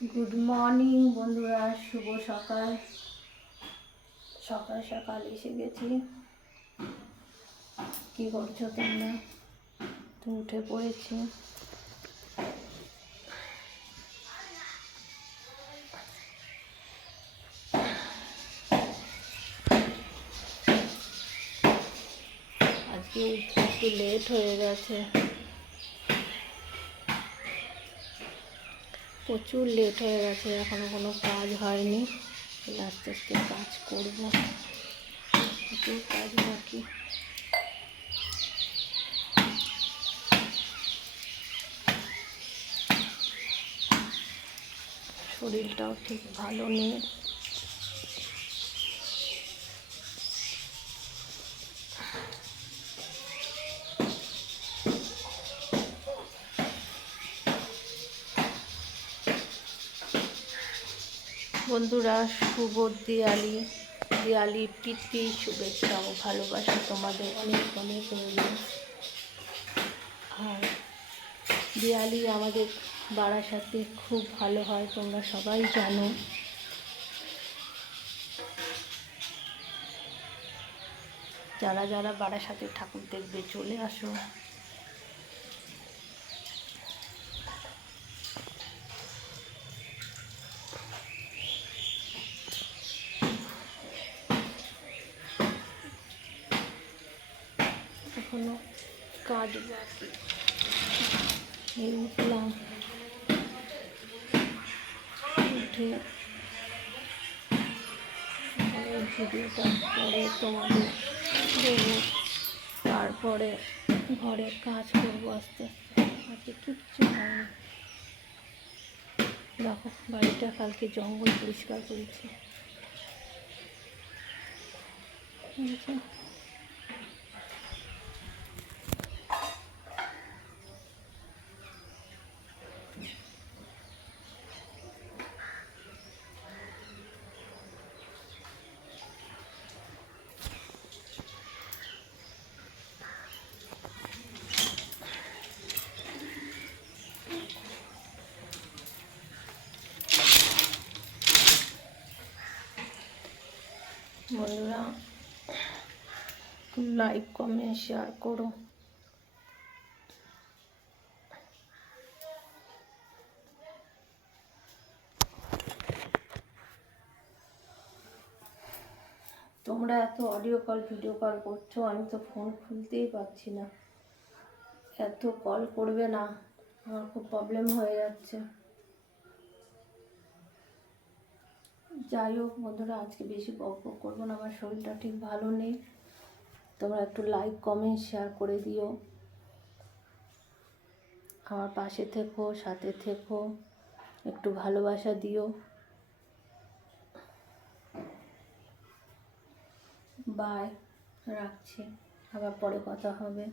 Good morning বন্ধুরা, শুভ সকাল। সকাল সকাল এসে গেছি। কি করছো তোমরা? তো উঠে পড়েছি। আজকে উঠতে একটু লেট হয়ে গেছে, প্রচুর লেট হয়ে গেছে। এখনো কোনো কাজ হয়নি, আস্তে আস্তে কাজ করবো, প্রচুর কাজ বাকি। শরীরটাও ঠিক ভালো নেই। বন্ধুরা, শুভ দিয়ালি প্রীতি শুভেচ্ছা ও ভালোবাসা তোমাদের অনেক অনেক রইল। আর দিয়ালি আমাদের বারাসাতে খুব ভালো হয়, তোমরা সবাই জানো। যারা যারা বারাসাতে ঠাকুর দেখবে চলে আসো। এখনো কাজ বাকি। এই উঠলাম, উঠে ভিডিওটা পরে তোমাদের দেবো। তারপরে ঘরের কাজ করবো আস্তে আস্তে। আজকে কিচ্ছু হয়নি। দেখো, বাড়িটা কালকে জঙ্গল পরিষ্কার করেছি। বন্ধুরা, লাইক কমেন্ট শেয়ার করো। তোমরা এত অডিও কল ভিডিও কল করছো, আমি তো ফোন খুলতেই পারছি না। এত কল করবে না, আমার খুব প্রবলেম হয়ে যাচ্ছে। যাই হোক বন্ধুরা, আজকে বেশি বক বক করবো না, আমার শরীরটা ঠিক ভালো নেই। তোমরা একটু লাইক কমেন্ট শেয়ার করে দিও, আমার পাশে থেকো, সাথে থেকো, একটু ভালোবাসা দিও। বাই, রাখছি, আবার পরে কথা হবে।